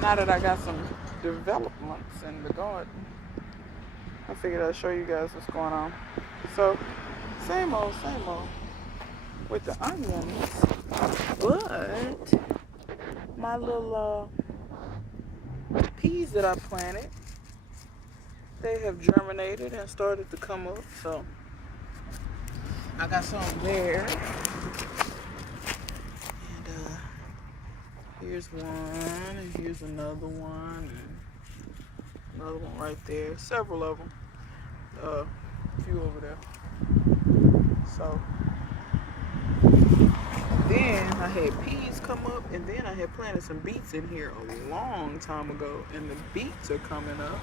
Now that I got some developments in the garden, I figured I'd show you guys what's going on. So, same old with the onions. But my little peas that I planted, they have germinated and started to come up. So I got some there. And here's one, and here's another one, and another one right there. Several of them. A few over there. So then I had peas come up, and then I had planted some beets in here a long time ago, and the beets are coming up.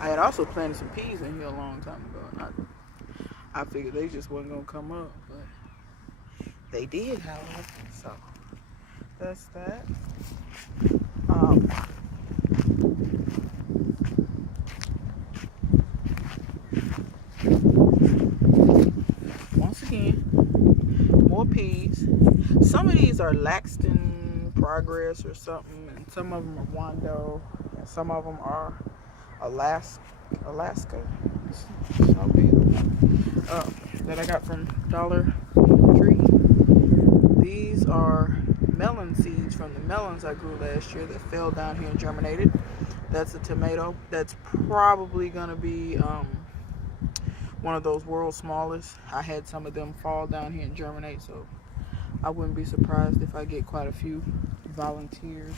I had also planted some peas in here a long time ago, and I figured they just wasn't gonna come up, but they did, however. So that's that. Um, Once again, more peas. Some of these are Laxton Progress or something, and some of them are Wando, and some of them are Alaska that I got from Dollar Tree. These are melon seeds from the melons I grew last year that fell down here and germinated. That's a tomato. That's probably gonna be one of those world's smallest. I had some of them fall down here and germinate, so I wouldn't be surprised if I get quite a few volunteers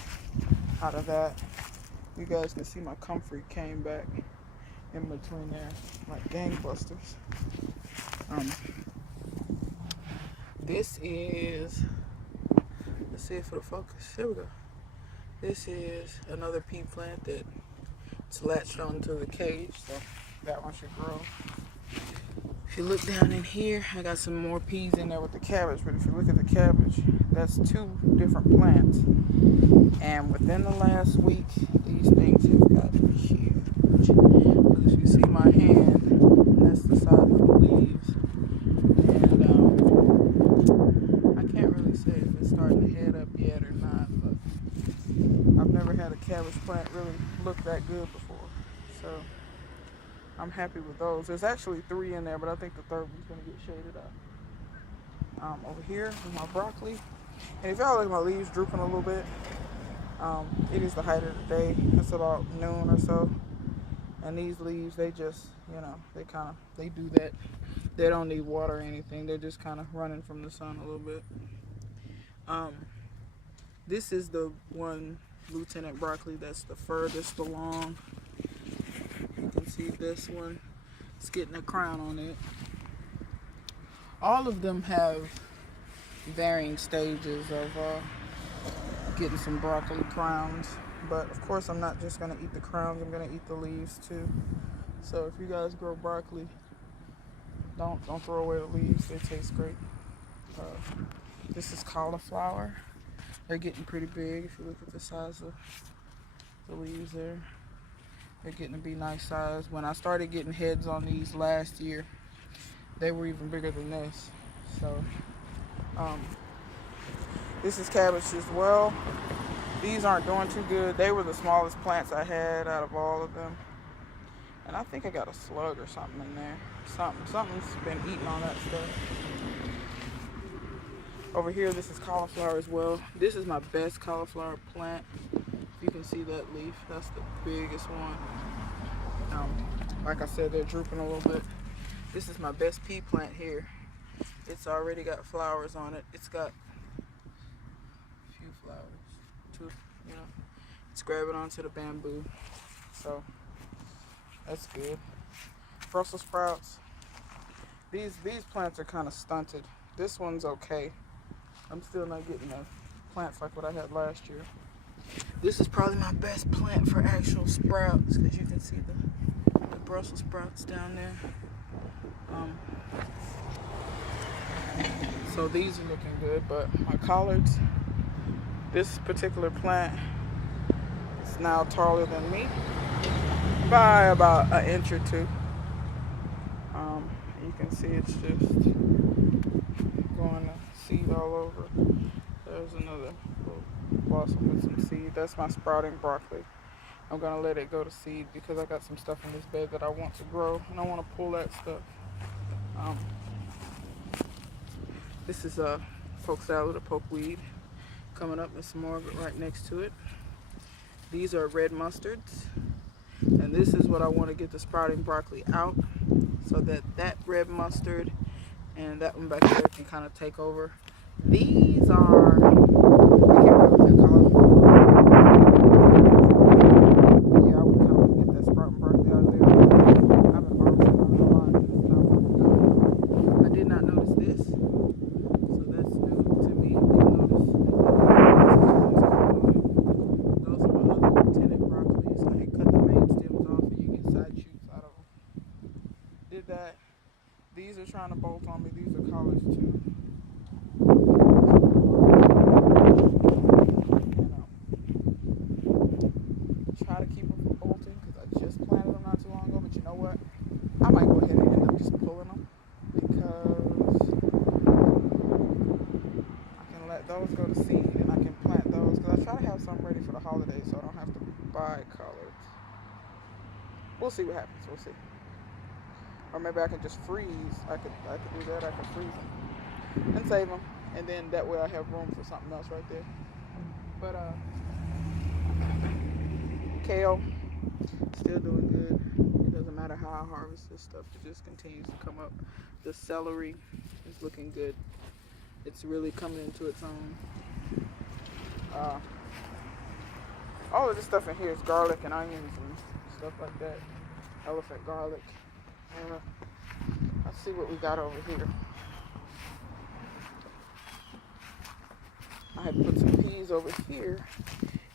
out of that. You guys can see my comfrey came back in between there like gangbusters. This is, let's see it for the focus. There we go. This is another pea plant that's latched onto the cage, so that one should grow. If you look down in here, I got some more peas in there with the cabbage, but if you look at the cabbage, that's two different plants. And within the last week, these things have gotten huge. Because if you see my hand, that's the size of the leaves. And I can't really say if it's starting to head up yet or not, but I've never had a cabbage plant really look that good before. So I'm happy with those. There's actually 3 in there, but I think the third one's going to get shaded up. Over here is my broccoli. And if y'all look at my leaves drooping a little bit, it is the height of the day. It's about noon or so. And these leaves, they just, they do that. They don't need water or anything. They're just kind of running from the sun a little bit. This is the one Lieutenant broccoli that's the furthest along. You can see this one. It's getting a crown on it. All of them have varying stages of getting some broccoli crowns. But of course I'm not just going to eat the crowns. I'm going to eat the leaves too. So if you guys grow broccoli, don't throw away the leaves. They taste great. This is cauliflower. They're getting pretty big if you look at the size of the leaves there. They're getting to be nice size. When I started getting heads on these last year, they were even bigger than this. So this is cabbage as well. These aren't doing too good. They were the smallest plants I had out of all of them. And I think I got a slug or something in there. Something's been eating on that stuff. Over here, this is cauliflower as well. This is my best cauliflower plant. You can see that leaf. That's the biggest one. Like I said, they're drooping a little bit. This is my best pea plant here. It's already got flowers on it. It's got a few flowers. It's grabbing onto the bamboo. So that's good. Brussels sprouts. These plants are kind of stunted. This one's okay. I'm still not getting the plants like what I had last year. This is probably my best plant for actual sprouts because you can see the Brussels sprouts down there. So these are looking good, but my collards, this particular plant is now taller than me by about an inch or two. You can see it's just going to seed all over. There's another little blossom with some seed. That's my sprouting broccoli. I'm gonna let it go to seed because I got some stuff in this bed that I want to grow, and I want to pull that stuff. Um, this is a poke salad, a poke weed, coming up, and some more of it right next to it. These are red mustards, and this is what I want to get the sprouting broccoli out, so that that red mustard and that one back there can kind of take over. These are, I can't remember what they're called. Yeah, I would kind of get that sprouting broccoli out of there. I've been harvesting on it a lot. It's not really good. I did not notice this, so that's new to me. Didn't notice those are my other lieutenant broccolis. I had cut the main stems off, and you get side shoots out of them. Did that. These are trying to bolt on me. These are collards too. Try to keep them from bolting because I just planted them not too long ago. But you know what? I might go ahead and end up just pulling them because I can let those go to seed and I can plant those because I try to have some ready for the holidays so I don't have to buy collards. We'll see what happens. We'll see. Or maybe I can just freeze. I could do that. I could freeze them and save them, and then that way I have room for something else right there. But kale, still doing good. It doesn't matter how I harvest this stuff; it just continues to come up. The celery is looking good. It's really coming into its own. All of this stuff in here is garlic and onions and stuff like that. Elephant garlic. Let's see what we got over here. I had put some peas over here,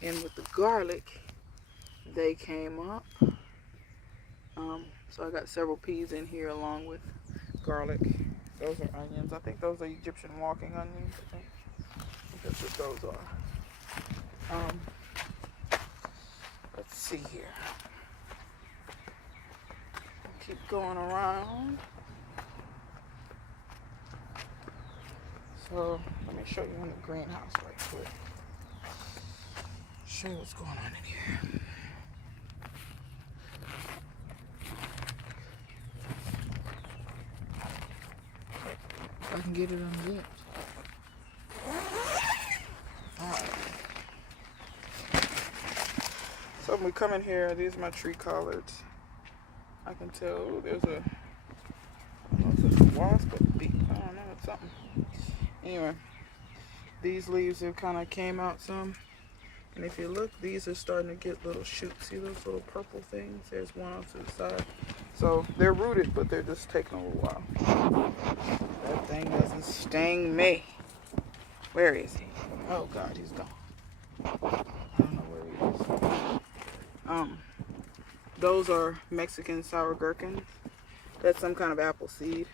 and with the garlic, they came up. So I got several peas in here along with garlic. Those are onions. I think those are Egyptian walking onions. I think that's what those are. Let's see here. Keep going around. So let me show you in the greenhouse right quick. Show you what's going on in here. If I can get it unzipped. Alright. So when we come in here, these are my tree collards. I can tell there's a, I don't know if it's a wasp or a bee. I don't know, it's something. Anyway, these leaves have kind of came out some. And if you look, these are starting to get little shoots. See those little purple things? There's one on to the side. So they're rooted, but they're just taking a little while. That thing doesn't sting me. Where is he? Oh God, he's gone. I don't know where he is. Those are Mexican sour gherkins. That's some kind of apple seed.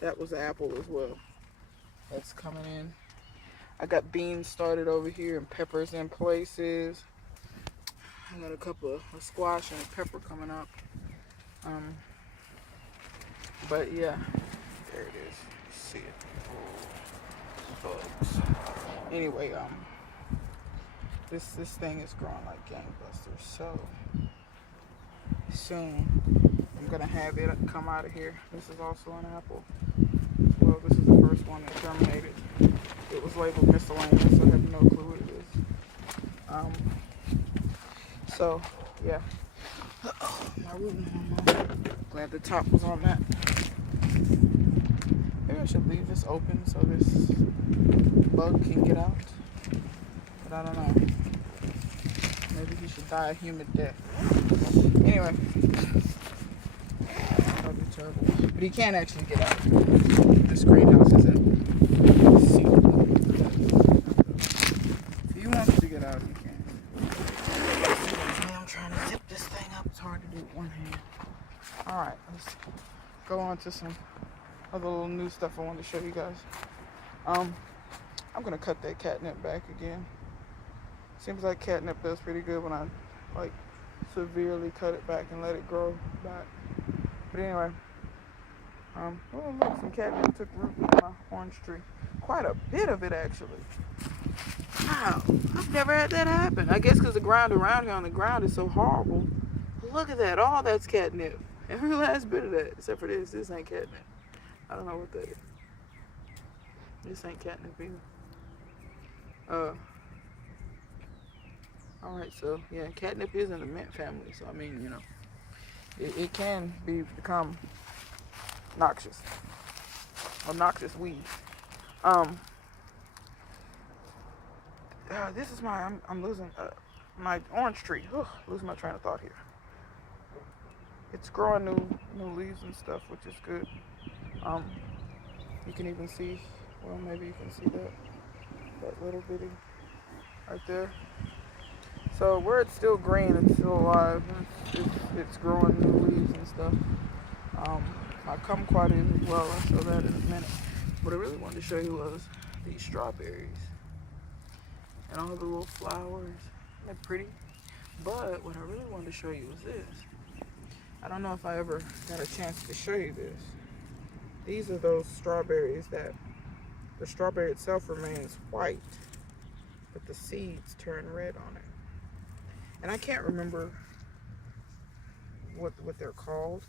That was an apple as well. That's coming in. I got beans started over here and peppers in places. I got a couple of squash and a pepper coming up. But yeah, there it is. See it. Bugs. Anyway, this thing is growing like gangbusters. So soon I'm gonna have it come out of here. This is also an apple as well. This is the first one that germinated. It was labeled miscellaneous, so I have no clue what it is. So yeah, my rooting hormone. Glad the top was on that. Maybe I should leave this open so this bug can get out, but I don't know. Maybe he should die a human death. Anyway, that'd be terrible. But he can't actually get out. This greenhouse isn't sealed. If he wants to get out, he can. I'm trying to zip this thing up. It's hard to do with one hand. Alright, let's go on to some other little new stuff I wanted to show you guys. I'm gonna cut that catnip back again. Seems like catnip does pretty good when I like severely cut it back and let it grow back. But anyway, oh look, some catnip took root in my orange tree. Quite a bit of it actually. God wow, I've never had that happen. I guess because the ground around here on the ground is so horrible. Look at that. All that's catnip. Every last bit of that, except for this. This ain't catnip. I don't know what that is. This ain't catnip either. Alright, so yeah, catnip is in the mint family. So, I mean, you know, it can become noxious. A noxious weed. This is I'm losing my orange tree. Losing my train of thought here. It's growing new leaves and stuff, which is good. You can even see, well, maybe you can see that little bitty right there. So where it's still green, it's still alive. It's growing new leaves and stuff. My kumquat is as well. I'll show that in a minute. What I really wanted to show you was these strawberries and all the little flowers. They're pretty. But what I really wanted to show you was this. I don't know if I ever got a chance to show you this. These are those strawberries that the strawberry itself remains white, but the seeds turn red on it. And I can't remember what they're called,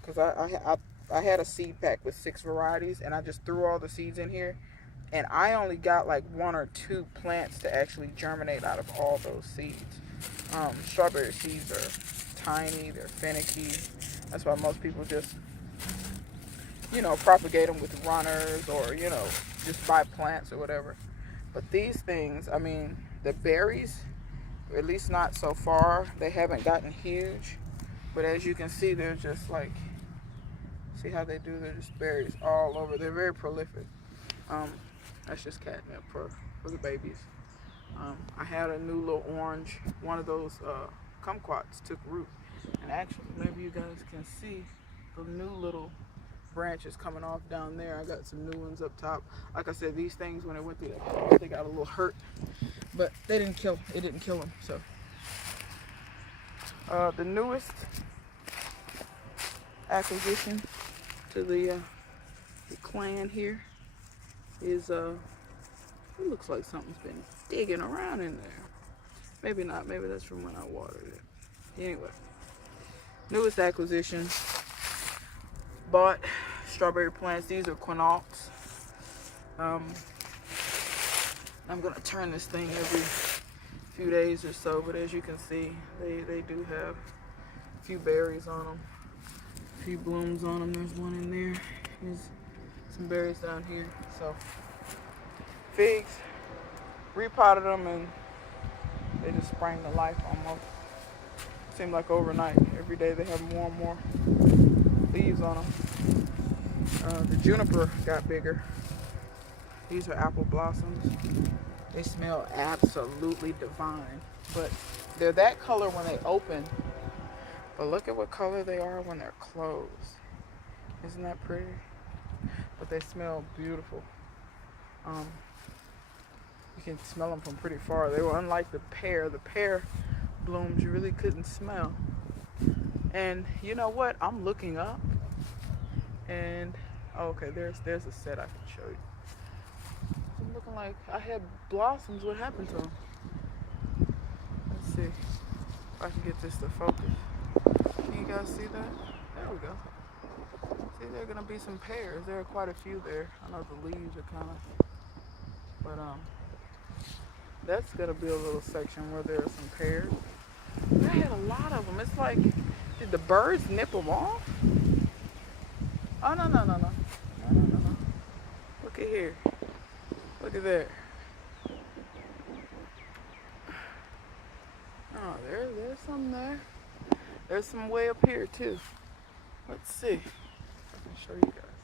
because I had a seed pack with 6 varieties, and I just threw all the seeds in here, and I only got like 1 or 2 plants to actually germinate out of all those seeds. Strawberry seeds are tiny, they're finicky. That's why most people just, you know, propagate them with runners, or, you know, just buy plants or whatever. But these things, I mean, the berries, at least not so far, they haven't gotten huge. But as you can see, they're just like, see how they do? They're just berries all over. They're very prolific. That's just catnip for the babies. I had a new little orange, one of those kumquats took root. And actually, maybe you guys can see the new little branches coming off down there. I got some new ones up top. Like I said, these things, when they went through that, they got a little hurt, but it didn't kill them. So the newest acquisition to the clan here is it looks like something's been digging around in there. Maybe not. Maybe that's from when I watered it. Anyway, newest acquisition. Bought strawberry plants. These are quinalts. I'm gonna turn this thing every few days or so, but as you can see, they do have a few berries on them, a few blooms on them. There's one in there. There's some berries down here. So figs, repotted them, and they just sprang to life almost. Seemed like overnight. Every day they have more and more leaves on them. The juniper got bigger. These are apple blossoms. They smell absolutely divine, but they're that color when they open, but look at what color they are when they're closed. Isn't that pretty? But they smell beautiful. You can smell them from pretty far. They were unlike the pear. The pear blooms you really couldn't smell. And you know what? I'm looking up, and okay, there's a set I can show you. I'm looking like I had blossoms. What happened to them? Let's see if I can get this to focus. Can you guys see that? There we go. See, there are gonna be some pears. There are quite a few there. I know the leaves are kind of, but that's gonna be a little section where there are some pears. I had a lot of them. It's like, did the birds nip them off? Oh, no. Look at here. Look at there. Oh, there's some there. There's some way up here, too. Let's see. I can show you guys.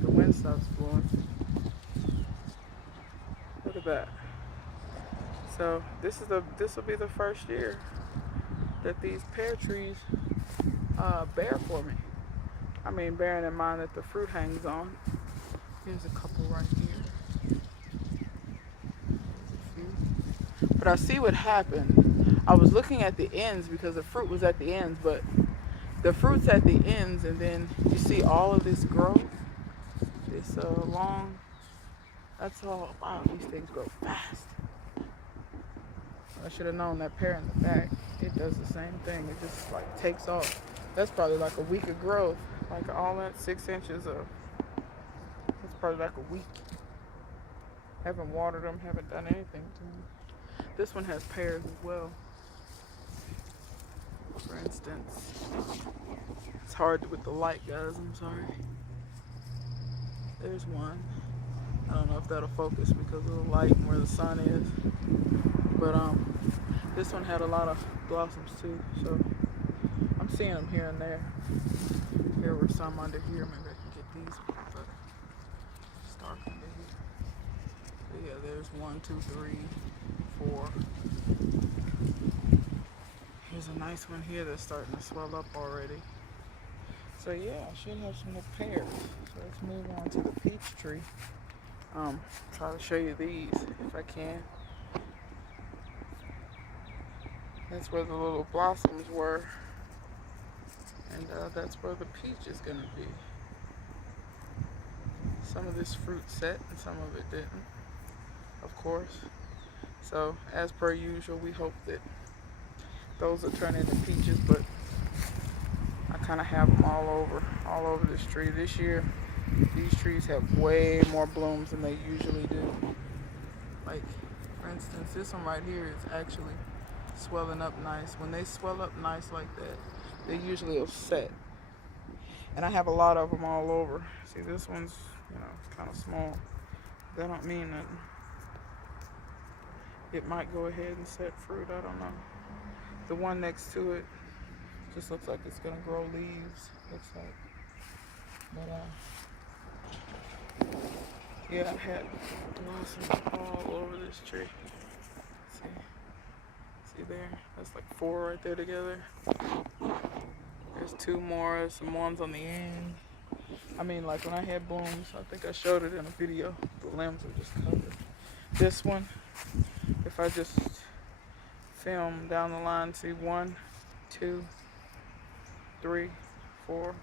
The wind stops blowing. Look at that. So this will be the first year that these pear trees bear for me. I mean, bearing in mind that the fruit hangs on. Here's a couple right here. But I see what happened. I was looking at the ends because the fruit was at the ends, but the fruit's at the ends, and then you see all of this growth, this long That's all. Wow, these things grow fast. I should have known that pear in the back. It does the same thing. It just like takes off. That's probably like a week of growth. Like all that 6 inches of. It's probably like a week. Haven't watered them. Haven't done anything to them. This one has pears as well. For instance, it's hard with the light, guys. I'm sorry. There's one. I don't know if that'll focus because of the light and where the sun is. But this one had a lot of blossoms too. So I'm seeing them here and there. There were some under here. Maybe I can get these, but it's dark under here. But yeah, there's 1, 2, 3, 4. Here's a nice one here that's starting to swell up already. So yeah, I should have some more pears. So let's move on to the peach tree. Try to show you these if I can. That's where the little blossoms were. And that's where the peach is going to be. Some of this fruit set and some of it didn't, of course. So as per usual, we hope that those will turn into peaches, but I kind of have them all over this tree. This year, these trees have way more blooms than they usually do. Like, for instance, this one right here is actually swelling up nice. When they swell up nice like that, they usually will set. And I have a lot of them all over. See, this one's, kind of small. That don't mean nothing. It might go ahead and set fruit. I don't know. The one next to it just looks like it's gonna grow leaves. Looks like. But yeah, I had blossoms all over this tree. See there? That's like 4 right there together. There's 2 more. There's some ones on the end. I mean, like when I had blooms, I think I showed it in a video. The limbs were just covered. This one, if I just film down the line, see 1, 2, 3, 4.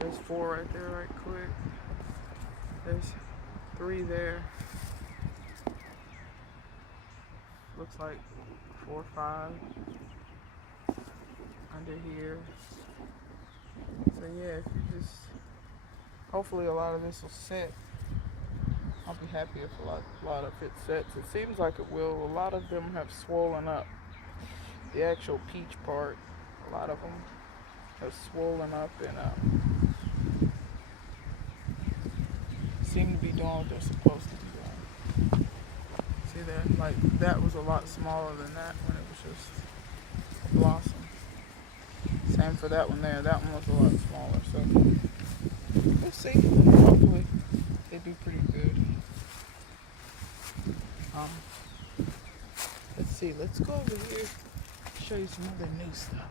There's 4 right there, right quick. There's 3 there. Looks like 4 or 5 under here. So yeah, if you just, hopefully a lot of this will set. I'll be happy if a lot of it sets. It seems like it will. A lot of them have swollen up. The actual peach part, a lot of them have swollen up and seem to be doing what they're supposed to be doing. See that? Like that was a lot smaller than that when it was just a blossom. Same for that one there. That one was a lot smaller. So we'll see. Hopefully they do pretty good. Let's see. Let's go over here. Show you some other new stuff.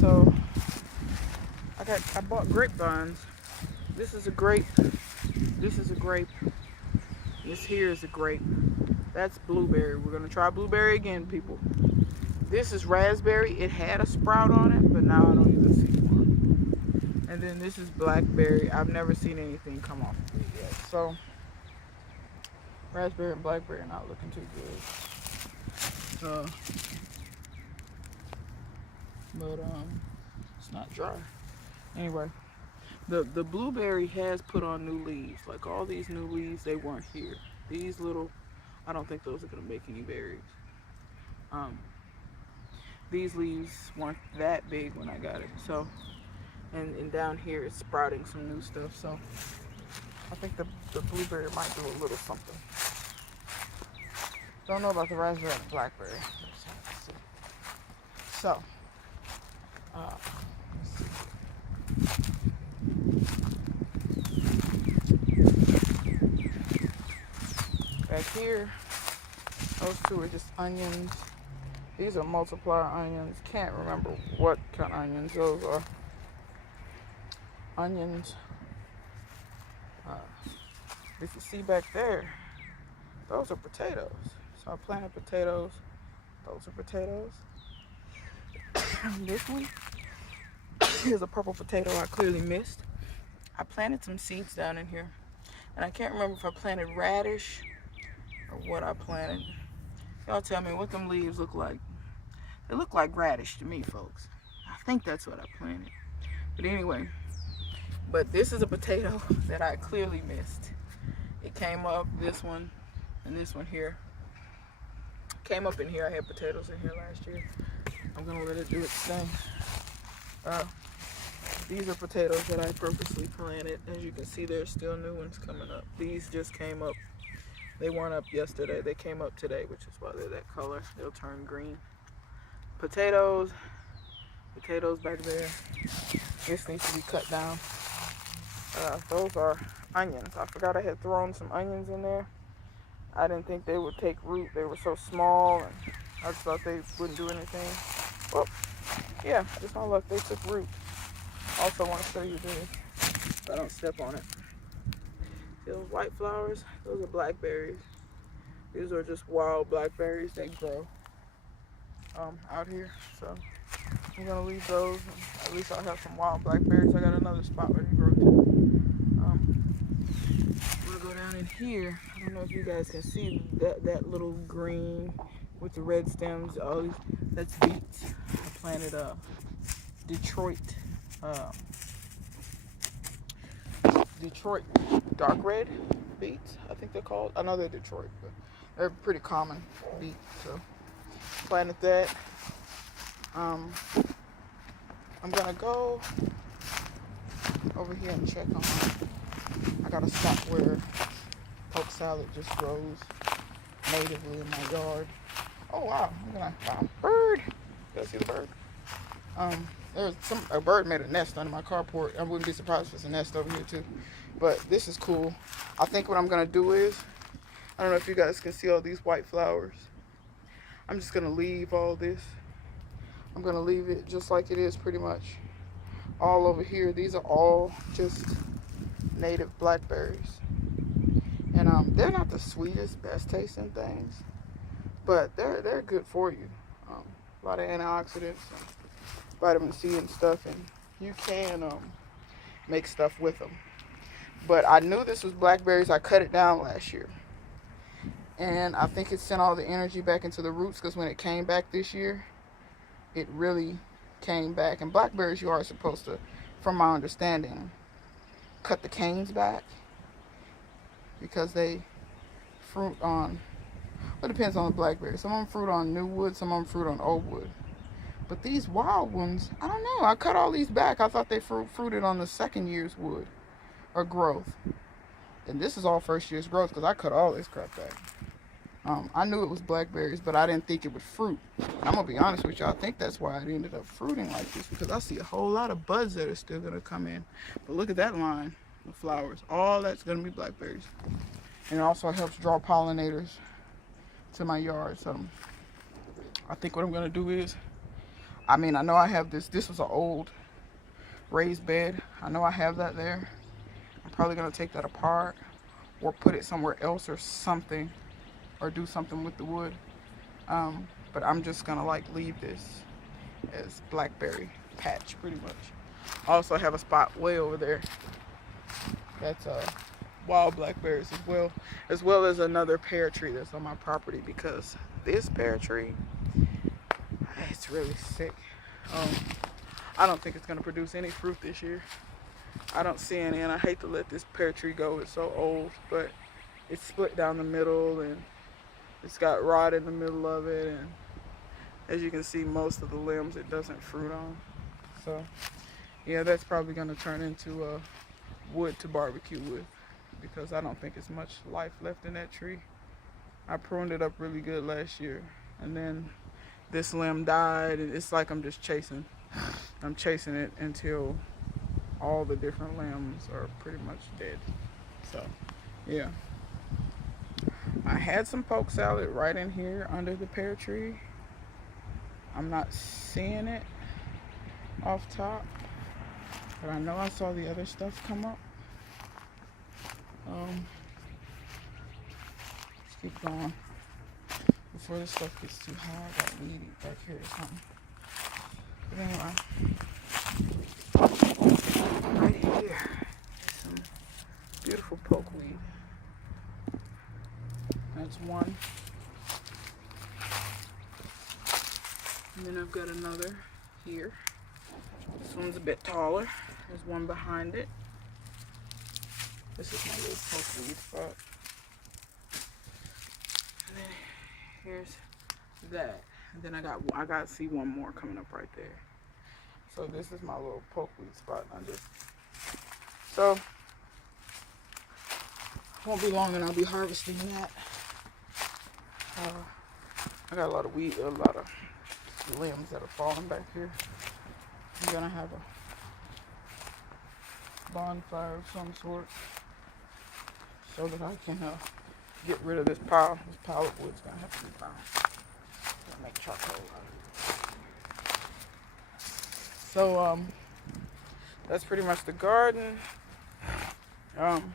So I bought grapevines. This is a grape. This is a grape. This here is a grape. That's blueberry. We're gonna try blueberry again, people. This is raspberry. It had a sprout on it, but now I don't even see one. And then this is blackberry. I've never seen anything come off of it yet. So raspberry and blackberry are not looking too good. But it's not dry. Anyway, the blueberry has put on new leaves. Like all these new leaves, they weren't here. These little, I don't think those are gonna make any berries. These leaves weren't that big when I got it. So, and down here it's sprouting some new stuff. So I think the blueberry might do a little something. Don't know about the raspberry and the blackberry. So, let's see. Back here, those 2 are just onions. These are multiplier onions. Can't remember what kind of onions those are. Onions. If you see back there, those are potatoes. So I planted potatoes. Those are potatoes. This one is a purple potato I clearly missed. I planted some seeds down in here. And I can't remember if I planted radish or what I planted. Y'all tell me what them leaves look like. They look like radish to me, folks. I think that's what I planted. But anyway, but this is a potato that I clearly missed. It came up, this one and this one here. Came up in here. I had potatoes in here last year. I'm gonna let it do its thing. These are potatoes that I purposely planted. As you can see, there's still new ones coming up. These just came up. They weren't up yesterday. They came up today, which is why they're that color. They'll turn green. Potatoes back there. This needs to be cut down. Those are onions. I forgot I had thrown some onions in there. I didn't think they would take root. They were so small, and I just thought they wouldn't do anything. Well, yeah, just my luck. They took root. Also want to show you this, so I don't step on it. See those white flowers? Those are blackberries. These are just wild blackberries. They grow out here. So I'm gonna leave those. At least I'll have some wild blackberries. I got another spot where they grow too. I'm gonna go down in here. I don't know if you guys can see that little green with the red stems. All these, that's beets. I planted Detroit dark red beets, I think they're called. I know they're Detroit, but they're pretty common beets. So planted that. I'm gonna go over here and check on I got a spot where poke salad just grows natively in my yard. Oh wow, wow, bird. You guys see the bird? There's a bird made a nest under my carport. I wouldn't be surprised if there's a nest over here too. But this is cool. I think what I'm gonna do is, I don't know if you guys can see all these white flowers. I'm just gonna leave all this. I'm gonna leave it just like it is pretty much. All over here, these are all just native blackberries. And they're not the sweetest, best tasting things, but they're good for you. A lot of antioxidants, vitamin C and stuff, and you can make stuff with them. But I knew this was blackberries. I cut it down last year, and I think it sent all the energy back into the roots, because when it came back this year, it really came back. And blackberries, you are supposed to, from my understanding, cut the canes back, because they fruit on, well, it depends on the blackberry. Some of them fruit on new wood, some of them fruit on old wood. But these wild ones, I don't know. I cut all these back. I thought they fruited on the second year's wood or growth. And this is all first year's growth, because I cut all this crap back. I knew it was blackberries, but I didn't think it would fruit. I'm going to be honest with you. I think that's why it ended up fruiting like this, because I see a whole lot of buds that are still going to come in. But look at that line of flowers. All that's going to be blackberries. And it also helps draw pollinators to my yard. So I think what I'm going to do is, I know I have this. This was an old raised bed. I know I have that there. I'm probably going to take that apart or put it somewhere else or something, or do something with the wood. But I'm just going to leave this as blackberry patch pretty much. I also have a spot way over there that's wild blackberries as well as another pear tree that's on my property, because this pear tree, it's really sick. I don't think it's going to produce any fruit this year. I don't see any, and I hate to let this pear tree go. It's so old, but it's split down the middle, and it's got rot in the middle of it, and as you can see, most of the limbs it doesn't fruit on. So yeah, that's probably going to turn into wood to barbecue with, because I don't think it's much life left in that tree. I pruned it up really good last year, and then this limb died, and it's like I'm chasing it until all the different limbs are pretty much dead. So yeah, I had some poke salad right in here under the pear tree. I'm not seeing it off top, but I know I saw the other stuff come up. keep going before this stuff gets too high. I got weed back here or something. But anyway, right here is some beautiful pokeweed. That's one. And then I've got another here. This one's a bit taller. There's one behind it. This is my little pokeweed spot. And then here's that. And then I got see one more coming up right there. So this is my little pokeweed spot. So won't be long and I'll be harvesting that. I got a lot of limbs that are falling back here. I'm gonna have a bonfire of some sort so that I can get rid of this pile. This pile of wood's gonna have to be found. Gonna make charcoal out of it. So that's pretty much the garden. I'm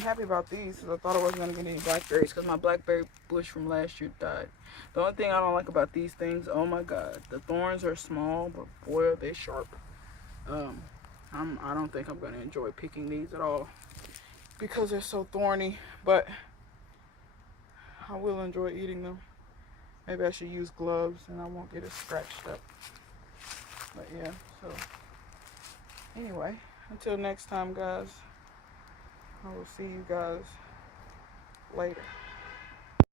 happy about these because I thought I wasn't gonna get any blackberries because my blackberry bush from last year died. The only thing I don't like about these things, oh my god, the thorns are small, but boy are they sharp. I don't think I'm gonna enjoy picking these at all because they're so thorny, but I will enjoy eating them. Maybe I should use gloves and I won't get it scratched up. But yeah, so anyway, until next time, guys, I will see you guys later.